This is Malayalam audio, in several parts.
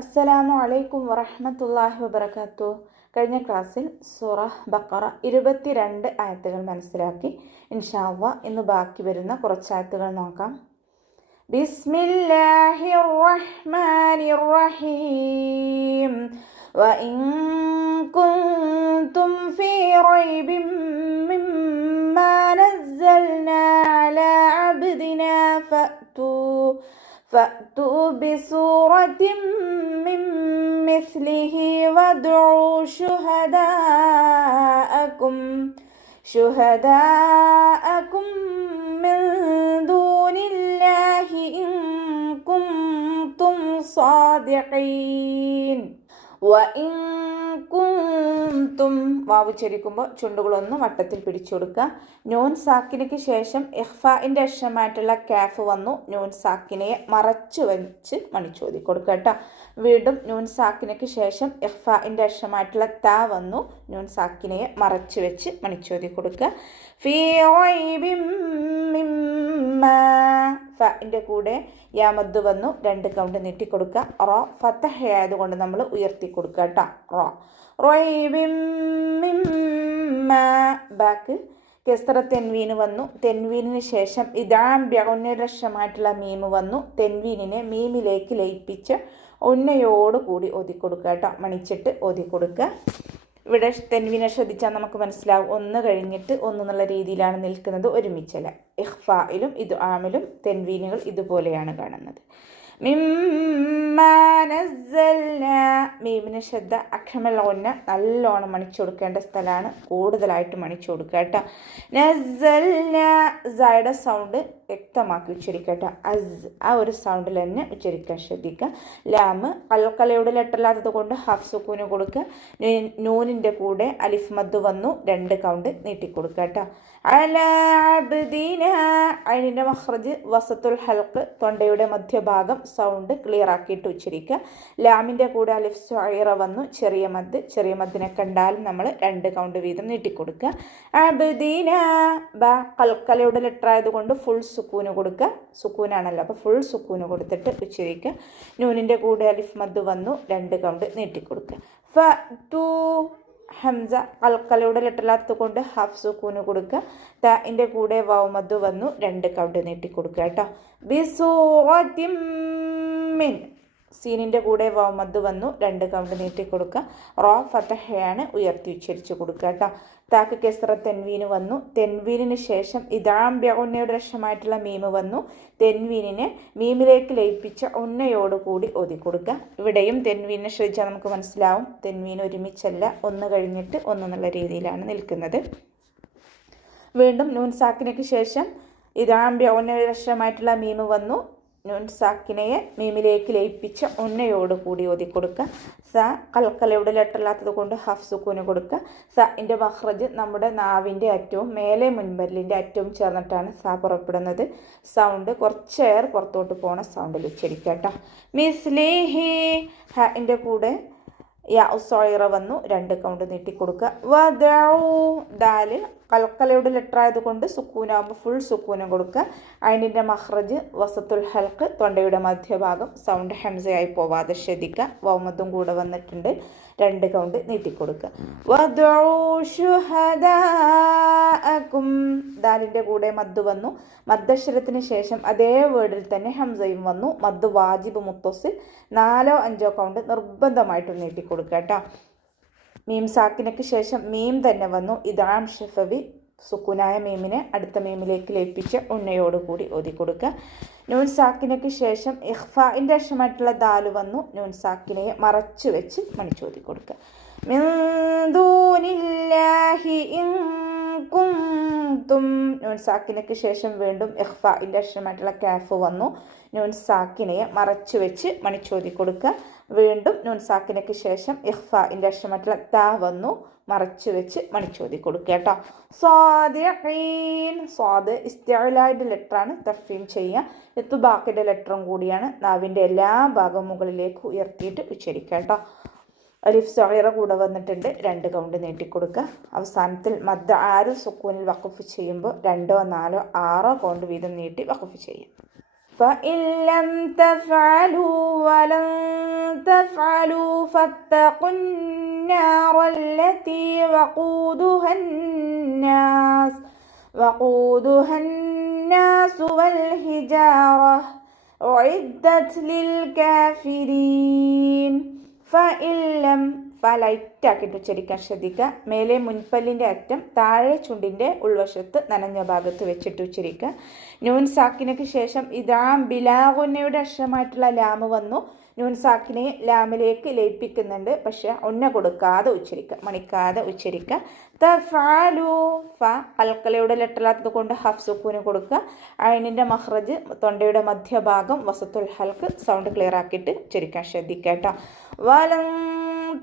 അസ്സലാമു അലൈക്കും വറഹ്മത്തുള്ളാഹി വബറകാതുഹു. കഴിഞ്ഞ ക്ലാസ്സിൽ സൂറ ബഖറ 22 ആയത്തുകൾ മനസ്സിലാക്കി. ഇൻഷാ അല്ലാഹ് ഇന്ന് ബാക്കി വരുന്ന കുറച്ച് ആയത്തുകൾ നോക്കാം. ബിസ്മില്ലാഹിർ റഹ്മാനിർ റഹീം. വഇൻ കുൻതും ഫീ റൈബിൻ മിമ്മാ നസ്സൽനാ അലാ അബ്ദിനാ فأتوا بسورة من مثله وادعوا شهداءكم من دون الله إن كنتم صادقين. وإن കുന്തും വാവ് ഉച്ചരിക്കുമ്പോൾ ചുണ്ടുകളൊന്ന് വട്ടത്തിൽ പിടിച്ചു കൊടുക്കുക. നൂൻ സാക്കിനയ്ക്ക് ശേഷം ഇഖ്ഫാഇൻ്റെ അക്ഷരമായിട്ടുള്ള കാഫ് വന്നു. നൂൻ സാക്കിനയെ മറച്ചു വെച്ച് മണിച്ചോതി കൊടുക്കുക കേട്ടോ. വീണ്ടും നൂൻ സാക്കിനയ്ക്ക് ശേഷം ഇഖ്ഫാഇൻ്റെ അക്ഷരമായിട്ടുള്ള താ വന്നു. നൂൻ സാക്കിനയെ മറച്ചു വെച്ച് മണിച്ചോതി കൊടുക്കുക. ഫീ റൈബിൻ മിമ്മാ ഫഇൻ്റെ കൂടെ യാമദ് വന്നു. 2 കൗണ്ട് നീട്ടിക്കൊടുക്കുക. റോ ഫതഹ ആയതുകൊണ്ട് നമ്മൾ ഉയർത്തി കൊടുക്കുക കേട്ടോ. റോ റൈബിൻ മിമ്മാ ബാക്ക് കെസ്റ തെൻവീന് വന്നു. തെൻവീനിന് ശേഷം ഇദാം ബിഉന്നരക്ഷമായിട്ടുള്ള മീമ് വന്നു. തെൻവീനിനെ മീമിലേക്ക് ലയിപ്പിച്ച് ഉന്നയോടുകൂടി ഓതിക്കൊടുക്കുക കേട്ടോ. മണിച്ചിട്ട് ഓതിക്കൊടുക്കുക. ഇവിടെ തെൻവീനെ ശ്രദ്ധിച്ചാൽ നമുക്ക് മനസ്സിലാവും. ഒന്ന് കഴിഞ്ഞിട്ട് ഒന്ന് എന്നുള്ള രീതിയിലാണ് നിൽക്കുന്നത്, ഒരുമിച്ചല്ല. ഇഖ്ഫായിലും ഇദ്ആമിലും തെൻവീനുകൾ ഇതുപോലെയാണ് കാണുന്നത്. മിമ്മാ നസ്സൽനാ മീമിന് ശ്രദ്ധ അക്ഷമൽ ഒന്ന നല്ലോണം മണിച്ചു കൊടുക്കേണ്ട സ്ഥലമാണ്. കൂടുതലായിട്ട് മണിച്ചു കൊടുക്കുക കേട്ടോ. നസ്സൽനാ സയുടെ സൗണ്ട് വ്യക്തമാക്കി ഉച്ചരിക്കട്ടോ. അസ് ആ ഒരു സൗണ്ടിൽ തന്നെ ഉച്ചരിക്കാൻ ശ്രദ്ധിക്കുക. ലാമ് കൽക്കലയുടെ ലെറ്ററില്ലാത്തത് കൊണ്ട് ഹാഫ് സുക്കൂന് കൊടുക്കുക. നൂനിൻ്റെ കൂടെ അലിഫ് മദ് വന്നു. 2 കൗണ്ട് നീട്ടിക്കൊടുക്കുക കേട്ടോ. അലാ അബ്ദിന അതിൻ്റെ മഖ്റജ് വസത്തുൽ ഹൽക്ക് തൊണ്ടയുടെ മധ്യഭാഗം സൗണ്ട് ക്ലിയർ ആക്കിയിട്ട് ഉച്ചരിക്കുക. ലാമിൻ്റെ കൂടെ അലിഫ് സുഐറ വന്നു. ചെറിയ മദ്ദിനെ കണ്ടാലും നമ്മൾ 2 കൗണ്ട് വീതം നീട്ടിക്കൊടുക്കുക. അബ്ദിന ബ കൽക്കലയുടെ ലെറ്റർ ആയതുകൊണ്ട് ഫുൾ സുക്കൂന് കൊടുക്കുക. സുക്കൂനാണല്ലോ, അപ്പോൾ ഫുൾ സുക്കൂന് കൊടുത്തിട്ട് ഉച്ചരിക്കുക. നൂനിൻ്റെ കൂടെ അലിഫ് മദ് വന്നു. 2 കൗണ്ട് നീട്ടിക്കൊടുക്കുക. ഫഅ്തു ഹംസ കൽക്കലയുടെ ലെറ്ററില്ലാത്തത് കൊണ്ട് ഹാഫ് സുക്കൂന് കൊടുക്കുക. തഇൻ്റെ കൂടെ വാവ് മദ് വന്നു. 2 കൗണ്ട് നീട്ടിക്കൊടുക്കുക കേട്ടോ. ബിസൂറത്തിൻ മിൻ സീനിൻ്റെ കൂടെ വാവ് മദ് വന്നു. 2 കൗണ്ട് നീട്ടിക്കൊടുക്കുക. റോ ഫതഹയാണ് ഉയർത്തി ഉച്ചരിച്ച് കൊടുക്കുക കേട്ടോ. താക്ക് കെസ്റ തെൻവീന് വന്നു. തെൻവീനിന് ശേഷം ഇദാം ബിഉന്നയുടെ രക്ഷമായിട്ടുള്ള മീമ് വന്നു. തെൻവീനിനെ മീമിലേക്ക് ലയിപ്പിച്ച ഉന്നയോടുകൂടി ഓതി കൊടുക്കുക. ഇവിടെയും തെൻവീനെ ശ്രദ്ധിച്ചാൽ നമുക്ക് മനസ്സിലാവും. തെൻവീൻ ഒരുമിച്ചല്ല, ഒന്ന് കഴിഞ്ഞിട്ട് ഒന്ന് എന്നുള്ള രീതിയിലാണ് നിൽക്കുന്നത്. വീണ്ടും നൂൻ സാക്കിനയ്ക്ക് ശേഷം ഇദാം ബിഉന്നയുടെ രക്ഷമായിട്ടുള്ള മീമ് വന്നു. നൂൻ സാക്കിനയെ മീമിലേക്ക് ലയിപ്പിച്ച ഉന്നയോടുകൂടി ഓതി കൊടുക്കുക. സ കൽക്കലയുടെ ലെറ്ററില്ലാത്തത് കൊണ്ട് ഹാഫ് സുക്കൂന് കൊടുക്കുക. സഇൻ്റെ മഖ്റജ് നമ്മുടെ നാവിൻ്റെ അറ്റവും മേലെ മുൻപല്ലിൻ്റെ അറ്റവും ചേർന്നിട്ടാണ് സ പുറപ്പെടുന്നത്. സൗണ്ട് കുറച്ചേറെ പുറത്തോട്ട് പോണ സൗണ്ടിൽ ഉച്ചരിക്കുക കേട്ടോ. മിസ്ലിഹി ഹഇൻ്റെ കൂടെ യാ ഉസ്സൈറ വന്നു. 2 കൗണ്ട് നീട്ടിക്കൊടുക്കുക. വദഉ ദാല് കൽക്കലയുടെ ലെറ്റർ ആയതുകൊണ്ട് സുക്കൂനാകുമ്പോൾ ഫുൾ സുക്കൂനും കൊടുക്കുക. അതിൻ്റെ മഖ്റജ് വസത്തുൽ ഹൽക്ക് തൊണ്ടയുടെ മധ്യഭാഗം സൗണ്ട് ഹംസയായി പോവാതെ ശ്രദ്ധിക്കുക. വൗമത്തും കൂടെ വന്നിട്ടുണ്ട്. 2 കൗണ്ട് നീട്ടിക്കൊടുക്കുക. വദഉ ശുഹദാഅകും ദാലിൻ്റെ കൂടെ മദ് വന്നു. മദ്ദക്ഷരത്തിന് ശേഷം അതേ വേർഡിൽ തന്നെ ഹംസയും വന്നു. മദ് വാജിബ് മുത്തസിൽ 4-5 കൗണ്ട് നിർബന്ധമായിട്ടും നീട്ടിക്കൊടുക്കുക കേട്ടോ. മീം സാക്കിനയ്ക്ക് ശേഷം മീം തന്നെ വന്നു. ഇദാം ഷഫവി സുക്കൂനായ മീമിനെ അടുത്ത മീമിലേക്ക് ലയിപ്പിച്ച് ഉന്നയോടുകൂടി ഓതി കൊടുക്കുക. നൂൻ സാക്കിനയ്ക്ക് ശേഷം ഇഖ്ഫാഇൻ്റെ അക്ഷരമായിട്ടുള്ള ദാല് വന്നു. നൂൻ സാക്കിനയെ മറച്ചു വെച്ച് മണിച്ചോതി കൊടുക്കുക. മിൻ ദൂനില്ലാഹി ഇൻ കുന്തും നൂൻ സാക്കിനയ്ക്ക് ശേഷം വീണ്ടും ഇഖ്ഫാഇൻ്റെ അക്ഷരമായിട്ടുള്ള കാഫ് വന്നു. നൂൻ സാക്കിനയെ മറച്ചു വെച്ച് മണിച്ചോതി കൊടുക്കുക. വീണ്ടും നൂൻ സാക്കിനയ്ക്ക് ശേഷം ഇഖ്ഫാഇൻ്റെ അക്ഷരമായിട്ടുള്ള താ വന്നു. മറച്ചു വെച്ച് മണിച്ചോതി കൊടുക്കുക കേട്ടോ. സ്വാദിഖീൻ സ്വാദ് ഇസ്തിഅലായുടെ ലെറ്ററാണ്. തഫ്ഹീം ചെയ്യുക. ഇത്ബാഖിൻ്റെ ലെറ്ററും കൂടിയാണ്. നാവിൻ്റെ എല്ലാ ഭാഗവും മുകളിലേക്ക് ഉയർത്തിയിട്ട് ഉച്ചരിക്കുക കേട്ടോ. അലിഫ് സഗീറ കൂടെ വന്നിട്ടുണ്ട്. 2 കൗണ്ട് നീട്ടിക്കൊടുക്കുക. അവസാനത്തിൽ മദ് 6 സുക്കൂനിൽ വഖഫ് ചെയ്യുമ്പോൾ 2, 4, 6 കൗണ്ട് വീതം നീട്ടി വഖഫ് ചെയ്യും. فإن لم تفعلوا ولن تفعلوا فاتقوا النار التي وقودها الناس والحجارة أعدت للكافرين. فإلم ലൈറ്റാക്കിയിട്ട് ഉച്ചരിക്കാൻ ശ്രദ്ധിക്കുക. മേലെ മുൻപല്ലിൻ്റെ അറ്റം താഴെ ചുണ്ടിൻ്റെ ഉൾവശത്ത് നനഞ്ഞ ഭാഗത്ത് വെച്ചിട്ട് ഉച്ചരിക്കുക. നൂൻ സാക്കിനയ്ക്ക് ശേഷം ഇദാം ബിലാഗുന്നയുടെ അക്ഷരമായിട്ടുള്ള ലാമ് വന്നു. നൂൻ സാക്കിനെ ലാമിലേക്ക് ലയിപ്പിക്കുന്നുണ്ട്, പക്ഷെ ഒന്ന കൊടുക്കാതെ ഉച്ചരിക്കുക, മണിക്കാതെ ഉച്ചരിക്കുക. തഫാലു ഫ കൽക്കലയുടെ ലെറ്ററിലാത്തത് കൊണ്ട് ഹഫ് സുക്കൂന് കൊടുക്കുക. അയിനിൻ്റെ മഹ്റജ് തൊണ്ടയുടെ മധ്യഭാഗം വസത്തുൽ ഹൽക്ക് സൗണ്ട് ക്ലിയർ ആക്കിയിട്ട് ഉച്ചരിക്കാൻ ശ്രദ്ധിക്കുക കേട്ടോ. വലം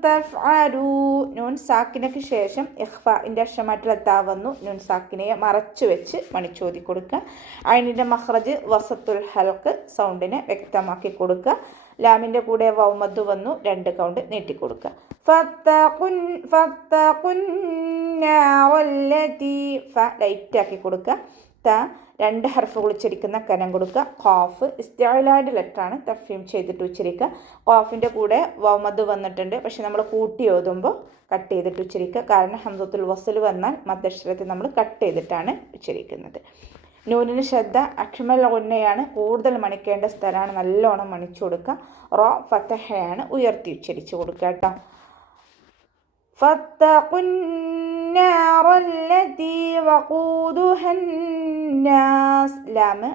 തഫ്അലു നൂൻ സാക്കിനയ്ക്ക് ശേഷം ഇഖ്ഫാഇൻ്റെ അക്ഷരമായിട്ടുള്ള താ വന്നു. നൂൻ സാക്കിനെ മറച്ചു വെച്ച് മണിച്ചോതി കൊടുക്കുക. അയിനിൻ്റെ മഹ്റജ് വസത്തുൽ ഹൽക്ക് സൗണ്ടിനെ വ്യക്തമാക്കി കൊടുക്കുക. ലാമിൻ്റെ കൂടെ വൗമദ് വന്നു, 2 കൗണ്ട് നീട്ടിക്കൊടുക്കുക. ലൈറ്റാക്കി കൊടുക്കുക. ത 2 ഹർഫുകൾ ഉച്ചരിക്കുന്ന കനം കൊടുക്കുക. ഖാഫ് ഇസ്തിഅലാൻ്റെ ലെറ്ററാണ്, തഫീം ചെയ്തിട്ട് ഉച്ചരിക്കുക. ഖാഫിൻ്റെ കൂടെ വൗമദ് വന്നിട്ടുണ്ട്, പക്ഷെ നമ്മൾ കൂട്ടി ഓതുമ്പോൾ കട്ട് ചെയ്തിട്ട് ഉച്ചരിക്കുക. കാരണം ഹംസത്തുൽ വസ്ൽ വന്നാൽ മദ്ദക്ഷരത്തെ നമ്മൾ കട്ട് ചെയ്തിട്ടാണ് ഉച്ചരിക്കുന്നത്. നൂനിന് ശ്രദ്ധ അക്മൽ ഉന്നയാണ്, കൂടുതൽ മണിക്കേണ്ട സ്ഥലമാണ്, നല്ലോണം മണിച്ചു കൊടുക്കുക. റോ ഫതഹയാണ്, ഉയർത്തി ഉച്ചരിച്ച് കൊടുക്കുക കേട്ടോ. ലാമ്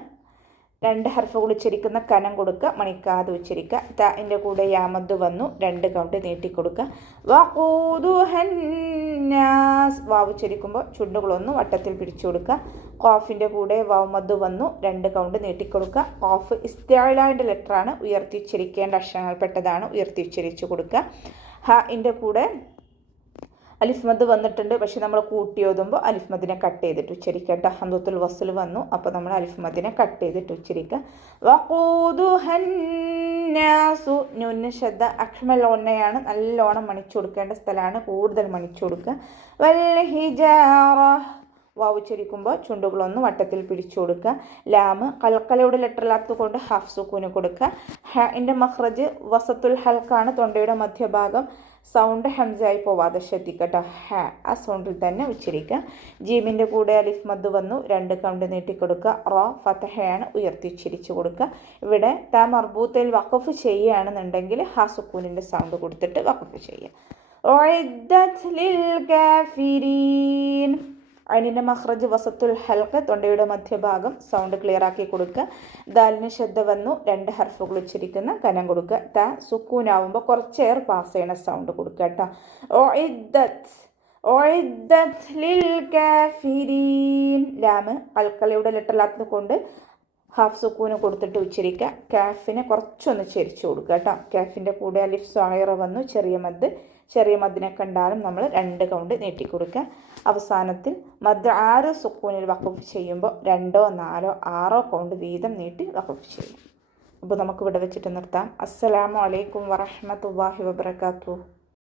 2 ഹർഫുകൾ ഉച്ചരിക്കുന്ന കനം കൊടുക്കുക, മണിക്കാതെ ഉച്ചരിക്കുക. താഇൻ്റെ കൂടെ യാമദ് വന്നു, 2 കൗണ്ട് നീട്ടിക്കൊടുക്കുക. വഖൂദുഹന്നാസ് വാവ് ഉച്ചരിക്കുമ്പോൾ ചുണ്ടുകളൊന്ന് വട്ടത്തിൽ പിടിച്ചു കൊടുക്കുക. ഖാഫിൻ്റെ കൂടെ വൗമദ് വന്നു, 2 കൗണ്ട് നീട്ടിക്കൊടുക്കുക. ഖാഫ് ഇസ്തിഅലാൻ്റെ ലെറ്ററാണ്, ഉയർത്തി ഉച്ചരിക്കേണ്ട അക്ഷരങ്ങൾപ്പെട്ടതാണ്, ഉയർത്തി ഉച്ചരിച്ചു കൊടുക്കുക. ഹഇൻ്റെ കൂടെ അലിഫ്മദ് വന്നിട്ടുണ്ട്, പക്ഷെ നമ്മൾ കൂട്ടി ഓതുമ്പോൾ അലിഫ്മദിനെ കട്ട് ചെയ്തിട്ട് ഉച്ചരിക്കുക കേട്ടോ. ഹംസത്തുൽ വസ്ൽ വന്നു, അപ്പോൾ നമ്മൾ അലിഫ്മദിനെ കട്ട് ചെയ്തിട്ട് ഉച്ചരിക്കുക. വഖൂദുഹന്നാസു നൂനിന് ശ്രദ്ധ അക്മൽ ഉന്നയാണ്, നല്ലോണം മണിച്ചു കൊടുക്കേണ്ട സ്ഥലമാണ്, കൂടുതൽ മണിച്ചു കൊടുക്കുക. വൽഹിജാറ വാവ് ഉച്ചരിക്കുമ്പോൾ ചുണ്ടുകളൊന്ന് വട്ടത്തിൽ പിടിച്ചു കൊടുക്കുക. ലാമ് കൽക്കലയുടെ ലെറ്ററിലാത്തത് കൊണ്ട് ഹാഫ് സുക്കൂന് കൊടുക്കുക. ഹഇൻ്റെ മഖ്റജ് വസത്തുൽ ഹൽക്കാണ്, തൊണ്ടയുടെ മധ്യഭാഗം, സൗണ്ട് ഹംസയായി പോവാതെ ശ്രദ്ധിക്കട്ടോ. ഹ ആ സൗണ്ടിൽ തന്നെ ഉച്ചരിക്കുക. ജീമിൻ്റെ കൂടെ അലിഫ് മദ് വന്നു, 2 കൗണ്ട് നീട്ടിക്കൊടുക്കുക. റോ ഫതഹയാണ്, ഉയർത്തി ഉച്ചരിച്ചു കൊടുക്കുക. ഇവിടെ താ മർബൂത്തയിൽ വഖഫ് ചെയ്യുകയാണെന്നുണ്ടെങ്കിൽ ഹാ സുക്കൂനിൻ്റെ സൗണ്ട് കൊടുത്തിട്ട് വഖഫ് ചെയ്യുക. ഉഇദ്ദത് ലിൽ കാഫിരീൻ അയിനിൻ്റെ മഖ്റജ് വസത്തുൽ ഹൽക്ക്, തൊണ്ടയുടെ മധ്യഭാഗം, സൗണ്ട് ക്ലിയർ ആക്കി കൊടുക്കുക. ദാലിന് ശ്രദ്ധ വന്നു, 2 ഹർഫുകൾ ഉച്ചരിക്കുന്ന കനം കൊടുക്കുക. ത സുക്കൂനാവുമ്പോൾ കുറച്ചേർ പാസ് ചെയ്യണ സൗണ്ട് കൊടുക്കുക കേട്ടോ. ഉഇദ്ദത് ലിൽ കാഫിരീൻ ലാമ് കൽക്കലയുടെ ലെറ്ററിലാത്തത് കൊണ്ട് ഹാഫ് സുക്കൂന് കൊടുത്തിട്ട് ഉച്ചരിക്കുക. കാഫിനെ കുറച്ചൊന്ന് ചരിച്ചു കൊടുക്കുക കേട്ടോ. കാഫിൻ്റെ കൂടെ അലിഫ് സ്വാഗിറ വന്നു, ചെറിയ മദ്ദിനെ കണ്ടാലും നമ്മൾ 2 കൗണ്ട് നീട്ടിക്കൊടുക്കുക. അവസാനത്തിൽ മദ് 6 സുക്കൂനിൽ വഖഫ് ചെയ്യുമ്പോൾ 2, 4, 6 കൗണ്ട് വീതം നീട്ടി വഖഫ് ചെയ്യും. അപ്പോൾ നമുക്ക് ഇവിടെ വെച്ചിട്ട് നിർത്താം. അസ്സലാമു അലൈക്കും വറഹ്മത്തുള്ളാഹി വബറകാതുഹു.